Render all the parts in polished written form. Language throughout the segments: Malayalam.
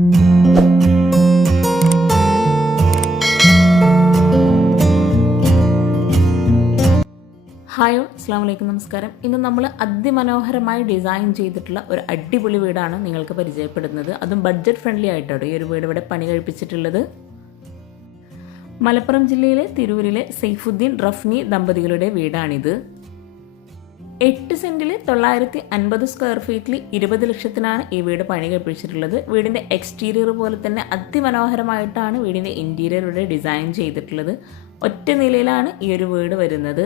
ഹായ് അസ്സാം വലൈക്കും നമസ്കാരം. ഇന്ന് നമ്മൾ അതിമനോഹരമായി ഡിസൈൻ ചെയ്തിട്ടുള്ള ഒരു അടിപൊളി വീടാണ് നിങ്ങൾക്ക് പരിചയപ്പെടുന്നത്. അതും ബഡ്ജറ്റ് ഫ്രണ്ട്ലി ആയിട്ടാണ് ഈ ഒരു വീട് ഇവിടെ പണി കഴിപ്പിച്ചിട്ടുള്ളത്. മലപ്പുറം ജില്ലയിലെ തിരൂരിലെ സൈഫുദ്ദീൻ റഫ്നി ദമ്പതികളുടെ വീടാണിത്. 8 സെന്റിൽ 950 സ്ക്വയർ ഫീറ്റിൽ 20 ലക്ഷത്തിനാണ് ഈ വീട് പണി കഴിപ്പിച്ചിട്ടുള്ളത്. വീടിൻ്റെ എക്സ്റ്റീരിയർ പോലെ തന്നെ അതിമനോഹരമായിട്ടാണ് വീടിൻ്റെ ഇൻറ്റീരിയർ ഇവിടെ ഡിസൈൻ ചെയ്തിട്ടുള്ളത്. ഒറ്റ നിലയിലാണ് ഈ ഒരു വീട് വരുന്നത്.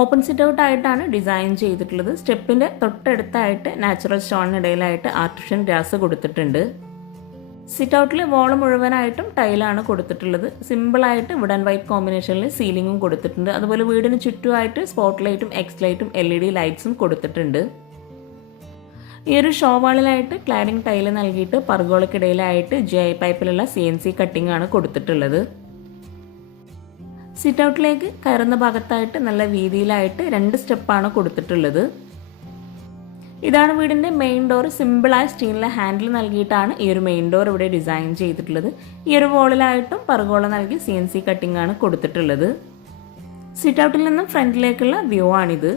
ഓപ്പൺ സിറ്റ് ഔട്ട് ആയിട്ടാണ് ഡിസൈൻ ചെയ്തിട്ടുള്ളത്. സ്റ്റെപ്പിൻ്റെ തൊട്ടടുത്തായിട്ട് നാച്ചുറൽ സ്റ്റോണിനിടയിലായിട്ട് ആർട്ടിഫിഷ്യൽ ഗ്രാസ് കൊടുത്തിട്ടുണ്ട്. സിറ്റ് ഔട്ടിൽ വോള് മുഴുവനായിട്ടും ടൈലാണ് കൊടുത്തിട്ടുള്ളത്. സിമ്പിളായിട്ട് വുഡ് ആൻഡ് വൈറ്റ് കോമ്പിനേഷനിൽ സീലിങ്ങും കൊടുത്തിട്ടുണ്ട്. അതുപോലെ വീടിന് ചുറ്റുമായിട്ട് സ്പോട്ട് ലൈറ്റും എക്സ് ലൈറ്റും LED ലൈറ്റ്സും കൊടുത്തിട്ടുണ്ട്. ഈ ഒരു ഷോ വാളിലായിട്ട് ക്ലാഡിംഗ് ടൈല് നൽകിയിട്ട് പർഗോളക്കിടയിലായിട്ട് GI പൈപ്പിലുള്ള CNC കട്ടിംഗ് ആണ് കൊടുത്തിട്ടുള്ളത്. സിറ്റ് ഔട്ടിലേക്ക് കയറുന്ന ഭാഗത്തായിട്ട് നല്ല വീതിയിലായിട്ട് 2 സ്റ്റെപ്പാണ് കൊടുത്തിട്ടുള്ളത്. ഇതാണ് വീടിൻ്റെ മെയിൻ ഡോർ. സിമ്പിളായ സ്റ്റീലിലെ ഹാൻഡിൽ നൽകിയിട്ടാണ് ഈ ഒരു മെയിൻ ഡോർ ഇവിടെ ഡിസൈൻ ചെയ്തിട്ടുള്ളത്. ഈ ഒരു വോളിലായിട്ടും പർഗോള നൽകി CNC കട്ടിംഗ് ആണ് കൊടുത്തിട്ടുള്ളത്. സിറ്റ് ഔട്ടിൽ നിന്നും ഫ്രണ്ടിലേക്കുള്ള വ്യൂ ആണിത്.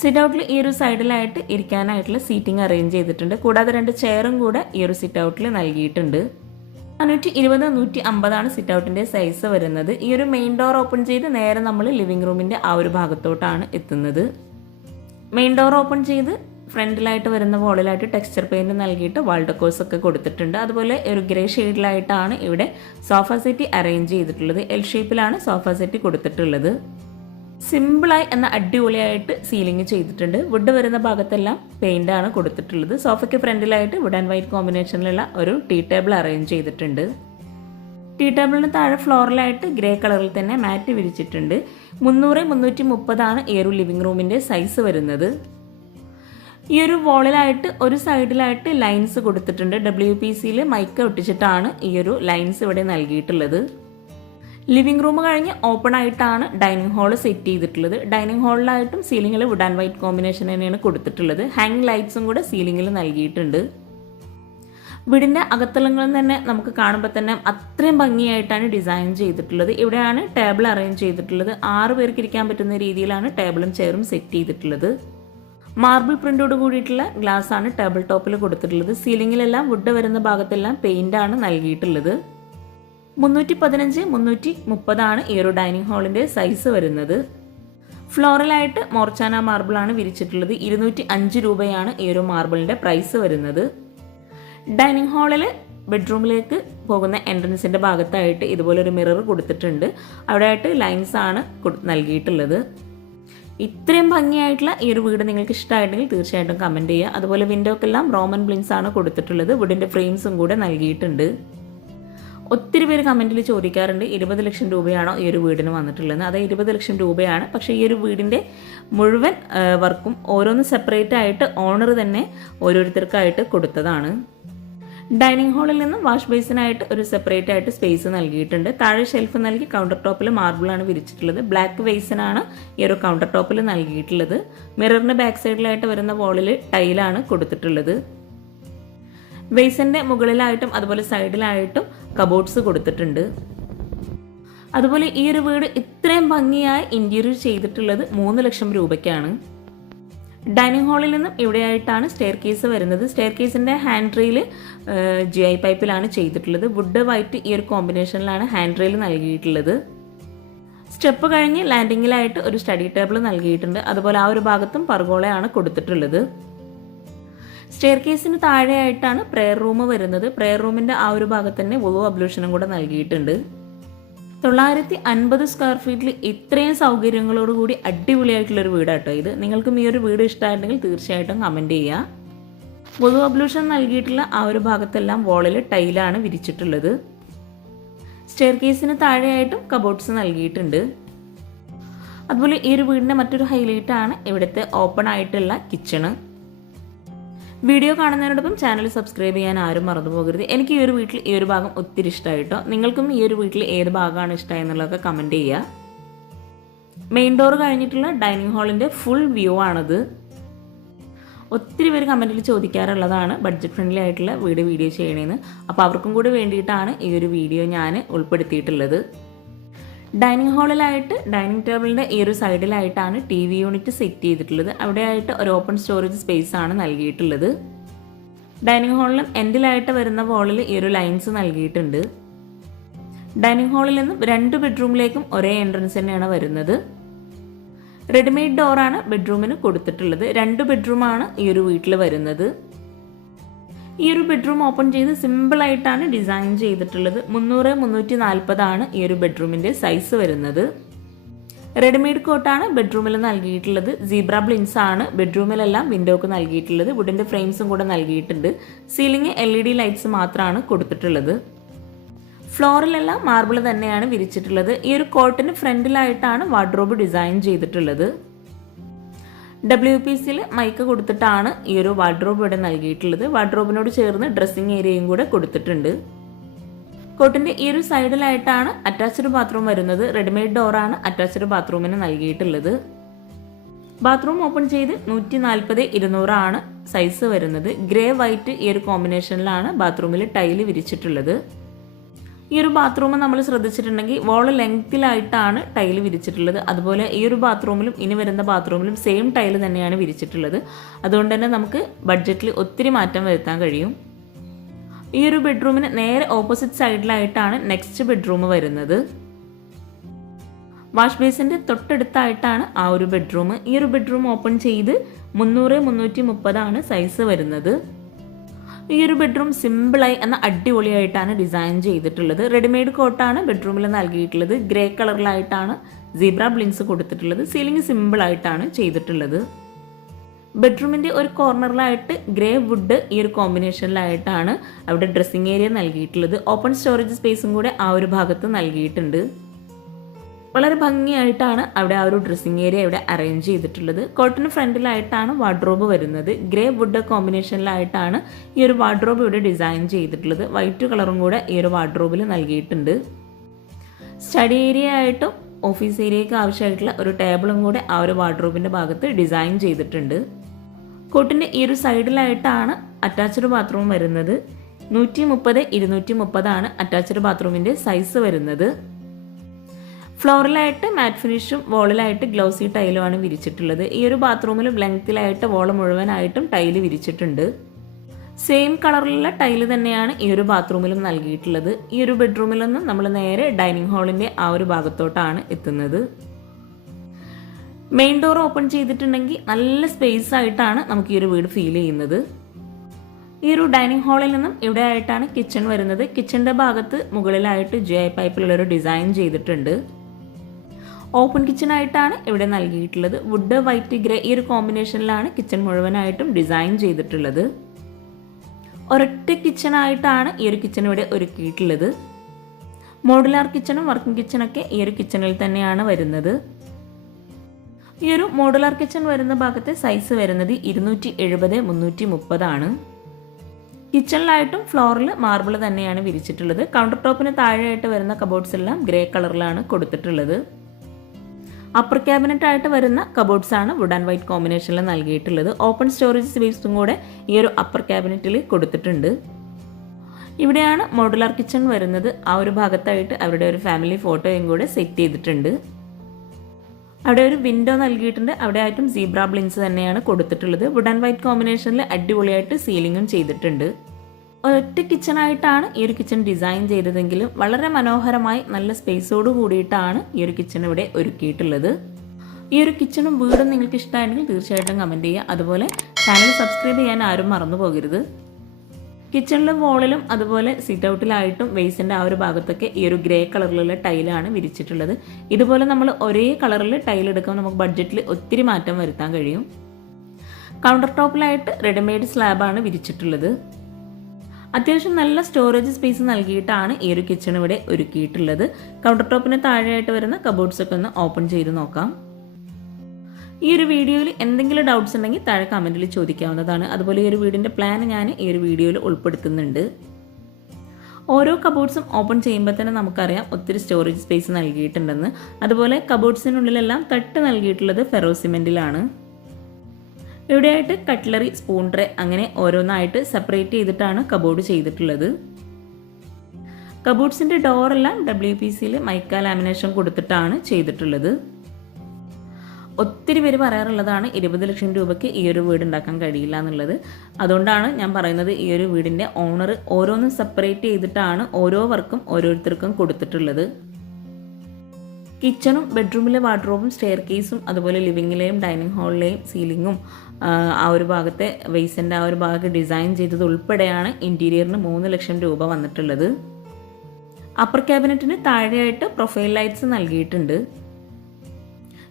സിറ്റ് ഔട്ടിൽ ഈ ഒരു സൈഡിലായിട്ട് ഇരിക്കാനായിട്ടുള്ള സീറ്റിംഗ് അറേഞ്ച് ചെയ്തിട്ടുണ്ട്. കൂടാതെ 2 ചെയറും കൂടെ ഈ ഒരു സിറ്റ് ഔട്ടിൽ നൽകിയിട്ടുണ്ട്. 120-150 സിറ്റ് ഔട്ടിൻ്റെ സൈസ് വരുന്നത്. ഈ ഒരു മെയിൻ ഡോർ ഓപ്പൺ ചെയ്ത് നേരെ നമ്മൾ ലിവിംഗ് റൂമിൻ്റെ ആ ഒരു ഭാഗത്തോട്ടാണ് എത്തുന്നത്. മെയിൻ ഡോർ ഓപ്പൺ ചെയ്ത് ഫ്രണ്ടിലായിട്ട് വരുന്ന വോളിലായിട്ട് ടെക്സ്ചർ പെയിൻറ് നൽകിയിട്ട് വാൾ ഡെക്കോഴ്സ് ഒക്കെ കൊടുത്തിട്ടുണ്ട്. അതുപോലെ ഒരു ഗ്രേ ഷെയ്ഡിലായിട്ടാണ് ഇവിടെ സോഫ സെറ്റ് അറേഞ്ച് ചെയ്തിട്ടുള്ളത്. L ഷേപ്പിലാണ് സോഫ സെറ്റ് കൊടുത്തിട്ടുള്ളത്. സിമ്പിളായി എന്ന അടിപൊളിയായിട്ട് സീലിംഗ് ചെയ്തിട്ടുണ്ട്. വുഡ് വരുന്ന ഭാഗത്തെല്ലാം പെയിൻ്റ് ആണ് കൊടുത്തിട്ടുള്ളത്. സോഫയ്ക്ക് ഫ്രണ്ടിലായിട്ട് വുഡ് ആൻഡ് വൈറ്റ് കോമ്പിനേഷനിലുള്ള ഒരു ടീ ടേബിൾ അറേഞ്ച് ചെയ്തിട്ടുണ്ട്. ടീ ടേബിളിന് താഴെ ഫ്ലോറിലായിട്ട് ഗ്രേ കളറിൽ തന്നെ മാറ്റ് വിരിച്ചിട്ടുണ്ട്. 300-330 ഈ ഒരു ലിവിംഗ് റൂമിൻ്റെ സൈസ് വരുന്നത്. ഈ ഒരു വോളിലായിട്ട് ഒരു സൈഡിലായിട്ട് ലൈൻസ് കൊടുത്തിട്ടുണ്ട്. WPCയിൽ മൈക്ക ഒട്ടിച്ചിട്ടാണ് ഈ ഒരു ലൈൻസ് ഇവിടെ നൽകിയിട്ടുള്ളത്. ലിവിംഗ് റൂം കഴിഞ്ഞ് ഓപ്പൺ ആയിട്ടാണ് ഡൈനിങ് ഹാൾ സെറ്റ് ചെയ്തിട്ടുള്ളത്. ഡൈനിങ് ഹാളിലായിട്ടും സീലിംഗിൽ വുഡ് ആൻഡ് വൈറ്റ് കോമ്പിനേഷൻ തന്നെയാണ് കൊടുത്തിട്ടുള്ളത്. ഹാങ്ങിങ് ലൈറ്റ്സും കൂടെ സീലിംഗിൽ നൽകിയിട്ടുണ്ട്. വീടിൻ്റെ അകത്തളങ്ങളിൽ തന്നെ നമുക്ക് കാണുമ്പോൾ തന്നെ അത്രയും ഭംഗിയായിട്ടാണ് ഡിസൈൻ ചെയ്തിട്ടുള്ളത്. ഇവിടെയാണ് ടേബിൾ അറേഞ്ച് ചെയ്തിട്ടുള്ളത്. 6 പേർക്ക് ഇരിക്കാൻ പറ്റുന്ന രീതിയിലാണ് ടേബിളും ചെയറും സെറ്റ് ചെയ്തിട്ടുള്ളത്. മാർബിൾ പ്രിൻ്റോട് കൂടിയിട്ടുള്ള ഗ്ലാസ് ആണ് ടേബിൾ ടോപ്പിൽ കൊടുത്തിട്ടുള്ളത്. സീലിംഗിലെല്ലാം വുഡ് വരുന്ന ഭാഗത്തെല്ലാം പെയിൻ്റാണ് നൽകിയിട്ടുള്ളത്. 315-330 ഈ ഒരു ഡൈനിങ് ഹാളിൻ്റെ സൈസ് വരുന്നത്. ഫ്ലോറിലായിട്ട് മോർച്ചാന മാർബിളാണ് വിരിച്ചിട്ടുള്ളത്. 205 രൂപയാണ് ഈ ഒരു മാർബിളിൻ്റെ പ്രൈസ് വരുന്നത്. ഡൈനിങ് ഹാളിൽ ബെഡ്റൂമിലേക്ക് പോകുന്ന എൻട്രൻസിൻ്റെ ഭാഗത്തായിട്ട് ഇതുപോലൊരു മിറർ കൊടുത്തിട്ടുണ്ട്. അവിടെയായിട്ട് ലൈൻസ് ആണ് നൽകിയിട്ടുള്ളത്. ഇത്രയും ഭംഗിയായിട്ടുള്ള ഈ ഒരു വീട് നിങ്ങൾക്ക് ഇഷ്ടമായിട്ടുണ്ടെങ്കിൽ തീർച്ചയായിട്ടും കമൻറ്റ് ചെയ്യുക. അതുപോലെ വിൻഡോക്കെല്ലാം റോമൻ ബ്ലിൻസ് ആണ് കൊടുത്തിട്ടുള്ളത്. വുഡിൻ്റെ ഫ്രെയിംസും കൂടെ നൽകിയിട്ടുണ്ട്. ഒത്തിരി പേര് കമൻറ്റിൽ ചോദിക്കാറുണ്ട് 20 ലക്ഷം രൂപയാണോ ഈ ഒരു വീടിന് വന്നിട്ടുള്ളത്. അത് 20 ലക്ഷം രൂപയാണ്. പക്ഷേ ഈ ഒരു വീടിൻ്റെ മുഴുവൻ വർക്കും ഓരോന്ന് സെപ്പറേറ്റ് ആയിട്ട് ഓണർ തന്നെ ഓരോരുത്തർക്കായിട്ട് കൊടുത്തതാണ്. ഡൈനിങ് ഹാളിൽ നിന്നും വാഷ് ബേസിനായിട്ട് ഒരു സെപ്പറേറ്റ് ആയിട്ട് സ്പേസ് നൽകിയിട്ടുണ്ട്. താഴെ ഷെൽഫ് നൽകി കൗണ്ടർ ടോപ്പിൽ മാർബിളാണ് വിരിച്ചിട്ടുള്ളത്. ബ്ലാക്ക് വേസിനാണ് ഈ ഒരു കൗണ്ടർ ടോപ്പിൽ നൽകിയിട്ടുള്ളത്. മിററിന് ബാക്ക് സൈഡിലായിട്ട് വരുന്ന വോളിൽ ടൈലാണ് കൊടുത്തിട്ടുള്ളത്. വേസിൻ്റെ മുകളിലായിട്ടും അതുപോലെ സൈഡിലായിട്ടും കബോർഡ്സ് കൊടുത്തിട്ടുണ്ട്. അതുപോലെ ഈ ഒരു വീട് ഇത്രയും ഭംഗിയായി ഇൻറ്റീരിയർ ചെയ്തിട്ടുള്ളത് 3 ലക്ഷം രൂപയ്ക്കാണ്. ഡൈനിങ് ഹാളിൽ നിന്നും ഇവിടെയായിട്ടാണ് സ്റ്റെയർ കേസ് വരുന്നത്. സ്റ്റെയർ കേസിൻ്റെ ഹാൻഡ് റെയിൽ GI പൈപ്പിലാണ് ചെയ്തിട്ടുള്ളത്. വുഡ് വൈറ്റ് ഈ ഒരു കോമ്പിനേഷനിലാണ് ഹാൻഡ് റെയിൽ നൽകിയിട്ടുള്ളത്. സ്റ്റെപ്പ് കഴിഞ്ഞ് ലാൻഡിങ്ങിലായിട്ട് ഒരു സ്റ്റഡി ടേബിൾ നൽകിയിട്ടുണ്ട്. അതുപോലെ ആ ഒരു ഭാഗത്തും പർഗോളയാണ് കൊടുത്തിട്ടുള്ളത്. സ്റ്റെയർ കേസിന് താഴെയായിട്ടാണ് പ്രെയർ റൂം വരുന്നത്. പ്രെയർ റൂമിൻ്റെ ആ ഒരു ഭാഗത്ത് തന്നെ വുളു അബ്ലൂഷനും കൂടെ നൽകിയിട്ടുണ്ട്. 950 സ്ക്വയർ ഫീറ്റിൽ ഇത്രയും സൗകര്യങ്ങളോടുകൂടി അടിപൊളിയായിട്ടുള്ളൊരു വീടാട്ടോ ഇത്. നിങ്ങൾക്കും ഈ ഒരു വീട് ഇഷ്ടമായിട്ടുണ്ടെങ്കിൽ തീർച്ചയായിട്ടും കമൻറ്റ് ചെയ്യുക. വുളു അബ്ലൂഷൻ നൽകിയിട്ടുള്ള ആ ഒരു ഭാഗത്തെല്ലാം വോളിൽ ടൈലാണ് വിരിച്ചിട്ടുള്ളത്. സ്റ്റെയർ കേസിന് താഴെയായിട്ടും കബോർഡ്സ് നൽകിയിട്ടുണ്ട്. അതുപോലെ ഈ ഒരു വീടിൻ്റെ മറ്റൊരു ഹൈലൈറ്റാണ് ഇവിടുത്തെ ഓപ്പൺ ആയിട്ടുള്ള കിച്ചണ്. വീഡിയോ കാണുന്നതിനോടൊപ്പം ചാനൽ സബ്സ്ക്രൈബ് ചെയ്യാൻ ആരും മറന്നു പോകരുത്. എനിക്ക് ഈ ഒരു വീട്ടിൽ ഈ ഒരു ഭാഗം ഒത്തിരി ഇഷ്ടമായിട്ടോ. നിങ്ങൾക്കും ഈ ഒരു വീട്ടിൽ ഏത് ഭാഗമാണ് ഇഷ്ടമായെന്നുള്ളതൊക്കെ കമൻറ്റ് ചെയ്യുക. മെയിൻ ഡോർ കഴിഞ്ഞിട്ടുള്ള ഡൈനിങ് ഹാളിൻ്റെ ഫുൾ വ്യൂ ആണത്. ഒത്തിരി പേര് കമൻറ്റിൽ ചോദിക്കാറുള്ളതാണ് ബഡ്ജറ്റ് ഫ്രണ്ട്ലി ആയിട്ടുള്ള വീഡിയോ ചെയ്യണമെന്ന്. അപ്പോൾ അവർക്കും കൂടി വേണ്ടിയിട്ടാണ് ഈ ഒരു വീഡിയോ ഞാൻ ഉൾപ്പെടുത്തിയിട്ടുള്ളത്. ഡൈനിങ് ഹാളിലായിട്ട് ഡൈനിങ് ടേബിളിൻ്റെ ഈ ഒരു സൈഡിലായിട്ടാണ് TV യൂണിറ്റ് സെറ്റ് ചെയ്തിട്ടുള്ളത്. അവിടെയായിട്ട് ഒരു ഓപ്പൺ സ്റ്റോറേജ് സ്പേസ് ആണ് നൽകിയിട്ടുള്ളത്. ഡൈനിങ് ഹാളിലും എൻഡിലായിട്ട് വരുന്ന വോളിൽ ഈ ഒരു ലൈൻസ് നൽകിയിട്ടുണ്ട്. ഡൈനിങ് ഹാളിൽ നിന്നും 2 ബെഡ്റൂമിലേക്കും ഒരേ എൻട്രൻസ് തന്നെയാണ് വരുന്നത്. റെഡിമെയ്ഡ് ഡോറാണ് ബെഡ്റൂമിന് കൊടുത്തിട്ടുള്ളത്. 2 ബെഡ്റൂമാണ് ഈ ഒരു വീട്ടിൽ വരുന്നത്. ഈ ഒരു ബെഡ്റൂം ഓപ്പൺ ചെയ്ത് സിമ്പിളായിട്ടാണ് ഡിസൈൻ ചെയ്തിട്ടുള്ളത്. 300-340 ആണ് ഈ ഒരു ബെഡ്റൂമിൻ്റെ സൈസ് വരുന്നത്. റെഡിമെയ്ഡ് കോട്ടാണ് ബെഡ്റൂമിൽ നൽകിയിട്ടുള്ളത്. സീബ്ര ബ്ലിൻസ് ആണ് ബെഡ്റൂമിലെല്ലാം വിൻഡോക്ക് നൽകിയിട്ടുള്ളത്. വുഡിൻ്റെ ഫ്രെയിംസും കൂടെ നൽകിയിട്ടുണ്ട്. സീലിംഗ് LED ലൈറ്റ്സ് മാത്രമാണ് കൊടുത്തിട്ടുള്ളത്. ഫ്ലോറിലെല്ലാം മാർബിൾ തന്നെയാണ് വിരിച്ചിട്ടുള്ളത്. ഈ ഒരു കോട്ടിന് ഫ്രണ്ടിലായിട്ടാണ് വാർഡ്രോബ് ഡിസൈൻ ചെയ്തിട്ടുള്ളത്. WPCയിൽ മൈക്ക് കൊടുത്തിട്ടാണ് ഈ ഒരു വാർഡ്രോബ് ഇവിടെ നൽകിയിട്ടുള്ളത്. വാർഡ്രോബിനോട് ചേർന്ന് ഡ്രസ്സിംഗ് ഏരിയയും കൂടെ കൊടുത്തിട്ടുണ്ട്. കോട്ടിൻ്റെ ഈ ഒരു സൈഡിലായിട്ടാണ് അറ്റാച്ച്ഡ് ബാത്റൂം വരുന്നത്. റെഡിമെയ്ഡ് ഡോറാണ് അറ്റാച്ച്ഡ് ബാത്റൂമിന് നൽകിയിട്ടുള്ളത്. ബാത്റൂം ഓപ്പൺ ചെയ്ത് 140-200 ആണ് സൈസ് വരുന്നത്. ഗ്രേ വൈറ്റ് ഈ ഒരു കോമ്പിനേഷനിലാണ് ബാത്റൂമിൽ ടൈല് വിരിച്ചിട്ടുള്ളത്. ഈ ഒരു ബാത്റൂം നമ്മൾ ശ്രദ്ധിച്ചിട്ടുണ്ടെങ്കിൽ വോള് ലെങ്ത്തിലായിട്ടാണ് ടൈല് വിരിച്ചിട്ടുള്ളത്. അതുപോലെ ഈ ഒരു ബാത്റൂമിലും ഇനി വരുന്ന ബാത്റൂമിലും സെയിം ടൈല് തന്നെയാണ് വിരിച്ചിട്ടുള്ളത്. അതുകൊണ്ട് തന്നെ നമുക്ക് ബഡ്ജറ്റിൽ ഒത്തിരി മാറ്റം വരുത്താൻ കഴിയും. ഈ ഒരു ബെഡ്റൂമിന് നേരെ ഓപ്പോസിറ്റ് സൈഡിലായിട്ടാണ് നെക്സ്റ്റ് ബെഡ്റൂം വരുന്നത്. വാഷ് ബേസിൻ്റെ തൊട്ടടുത്തായിട്ടാണ് ആ ഒരു ബെഡ്റൂം. ഈ ഒരു ബെഡ്റൂം ഓപ്പൺ ചെയ്ത് 300-330 ആണ് സൈസ് വരുന്നത്. ഈ ഒരു ബെഡ്റൂം സിമ്പിളായി എന്ന അടിപൊളിയായിട്ടാണ് ഡിസൈൻ ചെയ്തിട്ടുള്ളത്. റെഡിമെയ്ഡ് കോട്ടാണ് ബെഡ്റൂമിൽ നൽകിയിട്ടുള്ളത്. ഗ്രേ കളറിലായിട്ടാണ് സീബ്ര ബ്ലിൻസ് കൊടുത്തിട്ടുള്ളത്. സീലിംഗ് സിമ്പിളായിട്ടാണ് ചെയ്തിട്ടുള്ളത്. ബെഡ്റൂമിൻ്റെ ഒരു കോർണറിലായിട്ട് ഗ്രേ വുഡ് ഈ ഒരു കോമ്പിനേഷനിലായിട്ടാണ് അവിടെ ഡ്രസ്സിംഗ് ഏരിയ നൽകിയിട്ടുള്ളത്. ഓപ്പൺ സ്റ്റോറേജ് സ്പേസും കൂടെ ആ ഒരു ഭാഗത്ത് നൽകിയിട്ടുണ്ട്. വളരെ ഭംഗിയായിട്ടാണ് അവിടെ ആ ഒരു ഡ്രസ്സിംഗ് ഏരിയ ഇവിടെ അറേഞ്ച് ചെയ്തിട്ടുള്ളത്. കോട്ടിന് ഫ്രണ്ടിലായിട്ടാണ് വാർഡ്രോബ് വരുന്നത്. ഗ്രേ വുഡ് കോമ്പിനേഷനിലായിട്ടാണ് ഈ ഒരു വാർഡ്രോബ് ഇവിടെ ഡിസൈൻ ചെയ്തിട്ടുള്ളത്. വൈറ്റ് കളറും കൂടെ ഈ ഒരു വാർഡ്രോബിൽ നൽകിയിട്ടുണ്ട്. സ്റ്റഡി ഏരിയ ആയിട്ടും ഓഫീസ് ഏരിയയ്ക്ക് ആവശ്യമായിട്ടുള്ള ഒരു ടേബിളും കൂടെ ആ ഒരു വാർഡ്രോബിൻ്റെ ഭാഗത്ത് ഡിസൈൻ ചെയ്തിട്ടുണ്ട്. കോട്ടിൻ്റെ ഈ ഒരു സൈഡിലായിട്ടാണ് അറ്റാച്ച്ഡ് ബാത്റൂം വരുന്നത്. 130-230 ആണ് അറ്റാച്ച്ഡ് ബാത്റൂമിൻ്റെ സൈസ് വരുന്നത്. ഫ്ലോറിലായിട്ട് മാറ്റ് ഫിനിഷും വോളിലായിട്ട് ഗ്ലോസി ടൈലുമാണ് വിരിച്ചിട്ടുള്ളത്. ഈ ഒരു ബാത്റൂമിൽ ലെങ്ത്തിലായിട്ട് വോള് മുഴുവനായിട്ടും ടൈല് വിരിച്ചിട്ടുണ്ട്. സെയിം കളറിലുള്ള ടൈല് തന്നെയാണ് ഈ ഒരു ബാത്റൂമിലും നൽകിയിട്ടുള്ളത്. ഈ ഒരു ബെഡ്റൂമിൽ നിന്ന് നമ്മൾ നേരെ ഡൈനിങ് ഹാളിൻ്റെ ആ ഒരു ഭാഗത്തോട്ടാണ് എത്തുന്നത്. മെയിൻ ഡോർ ഓപ്പൺ ചെയ്തിട്ടുണ്ടെങ്കിൽ നല്ല സ്പേസ് ആയിട്ടാണ് നമുക്ക് ഈ ഒരു വീട് ഫീൽ ചെയ്യുന്നത്. ഈ ഒരു ഡൈനിങ് ഹാളിൽ നിന്നും ഇവിടെ ആയിട്ടാണ് കിച്ചൺ വരുന്നത്. കിച്ചൻ്റെ ഭാഗത്ത് മുകളിലായിട്ട് GI പൈപ്പിലുള്ളൊരു ഡിസൈൻ ചെയ്തിട്ടുണ്ട്. ഓപ്പൺ കിച്ചൺ ആയിട്ടാണ് ഇവിടെ നൽകിയിട്ടുള്ളത്. വുഡ് വൈറ്റ് ഗ്രേ ഈ ഒരു കോമ്പിനേഷനിലാണ് കിച്ചൺ മുഴുവനായിട്ടും ഡിസൈൻ ചെയ്തിട്ടുള്ളത്. ഒരൊറ്റ കിച്ചൺ ആയിട്ടാണ് ഈ ഒരു കിച്ചൺ ഇവിടെ ഒരുക്കിയിട്ടുള്ളത്. മോഡുലാർ കിച്ചണും വർക്കിംഗ് കിച്ചണൊക്കെ ഈ ഒരു കിച്ചണിൽ തന്നെയാണ് വരുന്നത്. ഈ ഒരു മോഡുലാർ കിച്ചൺ വരുന്ന ഭാഗത്തെ സൈസ് വരുന്നത് 270-330 ആണ്. കിച്ചണിലായിട്ടും ഫ്ലോറിൽ മാർബിൾ തന്നെയാണ് വിരിച്ചിട്ടുള്ളത്. കൗണ്ടർ ടോപ്പിന് താഴെയായിട്ട് വരുന്ന കബോർഡ്സ് എല്ലാം ഗ്രേ കളറിലാണ് കൊടുത്തിട്ടുള്ളത്. അപ്പർ ക്യാബിനറ്റ് ആയിട്ട് വരുന്ന കബോർഡ്സ് ആണ് വുഡ് ആൻഡ് വൈറ്റ് കോമ്പിനേഷനിൽ നൽകിയിട്ടുള്ളത്. ഓപ്പൺ സ്റ്റോറേജ് സ്പേസും കൂടെ ഈ ഒരു അപ്പർ ക്യാബിനറ്റിൽ കൊടുത്തിട്ടുണ്ട്. ഇവിടെയാണ് മോഡുലാർ കിച്ചൺ വരുന്നത്. ആ ഒരു ഭാഗത്തായിട്ട് അവരുടെ ഒരു ഫാമിലി ഫോട്ടോയും കൂടെ സെറ്റ് ചെയ്തിട്ടുണ്ട്. അവിടെ ഒരു വിൻഡോ നൽകിയിട്ടുണ്ട്. അവിടെ ആയിട്ടും സീബ്ര ബ്ലിൻസ് തന്നെയാണ് കൊടുത്തിട്ടുള്ളത്. വുഡ് ആൻഡ് വൈറ്റ് കോമ്പിനേഷനിൽ അടിപൊളിയായിട്ട് സീലിംഗും ചെയ്തിട്ടുണ്ട്. ഒറ്റ കിച്ചണായിട്ടാണ് ഈ ഒരു കിച്ചൺ ഡിസൈൻ ചെയ്തതെങ്കിലും വളരെ മനോഹരമായി നല്ല സ്പേസോട് കൂടിയിട്ടാണ് ഈ ഒരു കിച്ചൺ ഇവിടെ ഒരുക്കിയിട്ടുള്ളത്. ഈ ഒരു കിച്ചണും വീടും നിങ്ങൾക്ക് ഇഷ്ടമായെങ്കിൽ തീർച്ചയായിട്ടും കമൻറ്റ് ചെയ്യുക. അതുപോലെ ചാനൽ സബ്സ്ക്രൈബ് ചെയ്യാൻ ആരും മറന്നു പോകരുത്. കിച്ചണിലും വോളിലും അതുപോലെ സിറ്റ് ഔട്ടിലായിട്ടും വേസിൻ്റെ ആ ഒരു ഭാഗത്തൊക്കെ ഈ ഒരു ഗ്രേ കളറിലുള്ള ടൈലാണ് വിരിച്ചിട്ടുള്ളത്. ഇതുപോലെ നമ്മൾ ഒരേ കളറിൽ ടൈൽ എടുക്കുമ്പോൾ നമുക്ക് ബഡ്ജറ്റിൽ ഒത്തിരി മാറ്റം വരുത്താൻ കഴിയും. കൗണ്ടർ ടോപ്പിലായിട്ട് റെഡിമെയ്ഡ് സ്ലാബാണ് വിരിച്ചിട്ടുള്ളത്. അത്യാവശ്യം നല്ല സ്റ്റോറേജ് സ്പേസ് നൽകിയിട്ടാണ് ഈ ഒരു കിച്ചൺ ഇവിടെ ഒരുക്കിയിട്ടുള്ളത്. കൗണ്ടർ ടോപ്പിന് താഴെയായിട്ട് വരുന്ന കബോർഡ്സൊക്കെ ഒന്ന് ഓപ്പൺ ചെയ്ത് നോക്കാം. ഈ ഒരു വീഡിയോയിൽ എന്തെങ്കിലും ഡൗട്ട്സ് ഉണ്ടെങ്കിൽ താഴെ കമൻറ്റിൽ ചോദിക്കാവുന്നതാണ്. അതുപോലെ ഈ ഒരു വീടിൻ്റെ പ്ലാൻ ഞാൻ ഈ ഒരു വീഡിയോയിൽ ഉൾപ്പെടുത്തുന്നുണ്ട്. ഓരോ കബോർഡ്സും ഓപ്പൺ ചെയ്യുമ്പോൾ തന്നെ നമുക്കറിയാം ഒത്തിരി സ്റ്റോറേജ് സ്പേസ് നൽകിയിട്ടുണ്ടെന്ന്. അതുപോലെ കബോർഡ്സിനുള്ളിലെല്ലാം തട്ട് നൽകിയിട്ടുള്ളത് ഫെറോ സിമെൻറ്റിലാണ്. ഇവിടെയായിട്ട് കട്ട്ലറി, സ്പൂൺ ട്രേ അങ്ങനെ ഓരോന്നായിട്ട് സെപ്പറേറ്റ് ചെയ്തിട്ടാണ് കബോർഡ് ചെയ്തിട്ടുള്ളത്. കബോർഡ്സിൻ്റെ ഡോറെല്ലാം WPCയിൽ മൈക്ക ലാമിനേഷൻ കൊടുത്തിട്ടാണ് ചെയ്തിട്ടുള്ളത്. ഒത്തിരി പേര് പറയാറുള്ളതാണ് 20 ലക്ഷം രൂപയ്ക്ക് ഈ ഒരു വീട് ഉണ്ടാക്കാൻ കഴിയില്ല എന്നുള്ളത്. അതുകൊണ്ടാണ് ഞാൻ പറയുന്നത് ഈ ഒരു വീടിൻ്റെ ഓണർ ഓരോന്നും സെപ്പറേറ്റ് ചെയ്തിട്ടാണ് ഓരോ വർക്കും ഓരോരുത്തർക്കും കൊടുത്തിട്ടുള്ളത്. കിച്ചണും ബെഡ്റൂമിലെ വാർഡ്രോബും സ്റ്റെയർ കേസും അതുപോലെ ലിവിങ്ങിലെയും ഡൈനിങ് ഹാളിലെയും സീലിങ്ങും ആ ഒരു ഭാഗത്തെ വെയ്സിൻ്റെ ആ ഒരു ഭാഗം ഡിസൈൻ ചെയ്തത് ഉൾപ്പെടെയാണ് ഇൻറ്റീരിയറിന് 3 ലക്ഷം രൂപ വന്നിട്ടുള്ളത്. അപ്പർ ക്യാബിനറ്റിന് താഴെയായിട്ട് പ്രൊഫൈൽ ലൈറ്റ്സ് നൽകിയിട്ടുണ്ട്.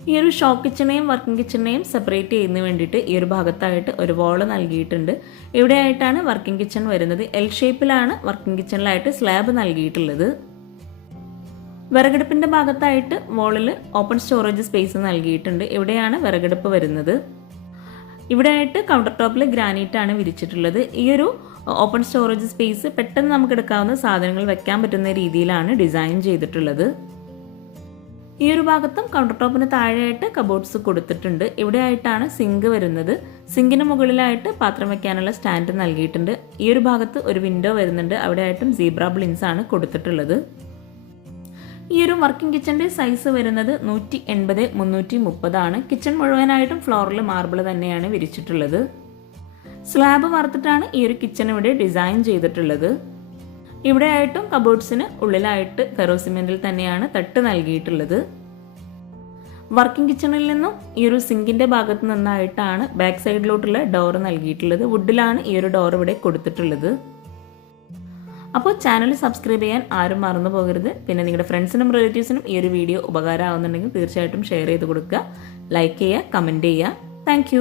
ഈ ഒരു ഷോ കിച്ചണെയും വർക്കിംഗ് കിച്ചണെയും സെപ്പറേറ്റ് ചെയ്യുന്നതിന് വേണ്ടിയിട്ട് ഈ ഒരു ഭാഗത്തായിട്ട് ഒരു വോള് നൽകിയിട്ടുണ്ട്. ഇവിടെയായിട്ടാണ് വർക്കിംഗ് കിച്ചൺ വരുന്നത്. എൽ ഷേപ്പിലാണ് വർക്കിംഗ് കിച്ചണിലായിട്ട് സ്ലാബ് നൽകിയിട്ടുള്ളത്. വിറകടുപ്പിൻ്റെ ഭാഗത്തായിട്ട് വോളിൽ ഓപ്പൺ സ്റ്റോറേജ് സ്പേസ് നൽകിയിട്ടുണ്ട്. ഇവിടെയാണ് വിറകടുപ്പ് വരുന്നത്. ഇവിടെയായിട്ട് കൗണ്ടർ ടോപ്പിൽ ഗ്രാനൈറ്റാണ് വിരിച്ചിട്ടുള്ളത്. ഈ ഒരു ഓപ്പൺ സ്റ്റോറേജ് സ്പേസ് പെട്ടെന്ന് നമുക്ക് എടുക്കാവുന്ന സാധനങ്ങൾ വെക്കാൻ പറ്റുന്ന രീതിയിലാണ് ഡിസൈൻ ചെയ്തിട്ടുള്ളത്. ഈ ഒരു ഭാഗത്തും കൗണ്ടർ ടോപ്പിന് താഴെയായിട്ട് കബോർഡ്സ് കൊടുത്തിട്ടുണ്ട്. ഇവിടെയായിട്ടാണ് സിങ്ക് വരുന്നത്. സിങ്കിന് മുകളിലായിട്ട് പാത്രം വെക്കാനുള്ള സ്റ്റാൻഡ് നൽകിയിട്ടുണ്ട്. ഈ ഒരു ഭാഗത്ത് ഒരു വിൻഡോ വരുന്നുണ്ട്. അവിടെയായിട്ടും സീബ്ര ബ്ലിൻസ് ആണ് കൊടുത്തിട്ടുള്ളത്. ഈ ഒരു വർക്കിംഗ് കിച്ചൻ്റെ സൈസ് വരുന്നത് 180x330 ആണ്. കിച്ചൺ മുഴുവനായിട്ടും ഫ്ലോറിൽ മാർബിൾ തന്നെയാണ് വിരിച്ചിട്ടുള്ളത്. സ്ലാബ് വാർത്തിട്ടാണ് ഈ ഒരു കിച്ചൺ ഇവിടെ ഡിസൈൻ ചെയ്തിട്ടുള്ളത്. ഇവിടെയായിട്ടും കബോർഡ്സിന് ഉള്ളിലായിട്ട് ഫെറോസിമെന്റിൽ തന്നെയാണ് തട്ട് നൽകിയിട്ടുള്ളത്. വർക്കിംഗ് കിച്ചണിൽ നിന്നും ഈ ഒരു സിങ്കിന്റെ ഭാഗത്ത് നിന്നായിട്ടാണ് ബാക്ക് സൈഡിലോട്ടുള്ള ഡോർ നൽകിയിട്ടുള്ളത്. വുഡിലാണ് ഈ ഒരു ഡോർ ഇവിടെ കൊടുത്തിട്ടുള്ളത്. അപ്പോൾ ചാനൽ സബ്സ്ക്രൈബ് ചെയ്യാൻ ആരും മറന്നു പോകരുത്. പിന്നെ നിങ്ങളുടെ ഫ്രണ്ട്സിനും റിലേറ്റീവ്സിനും ഈ ഒരു വീഡിയോ ഉപകാരമാകുന്നുണ്ടെങ്കിൽ തീർച്ചയായിട്ടും ഷെയർ ചെയ്ത് കൊടുക്കുക, ലൈക്ക് ചെയ്യുക, കമൻറ്റ് ചെയ്യുക. താങ്ക്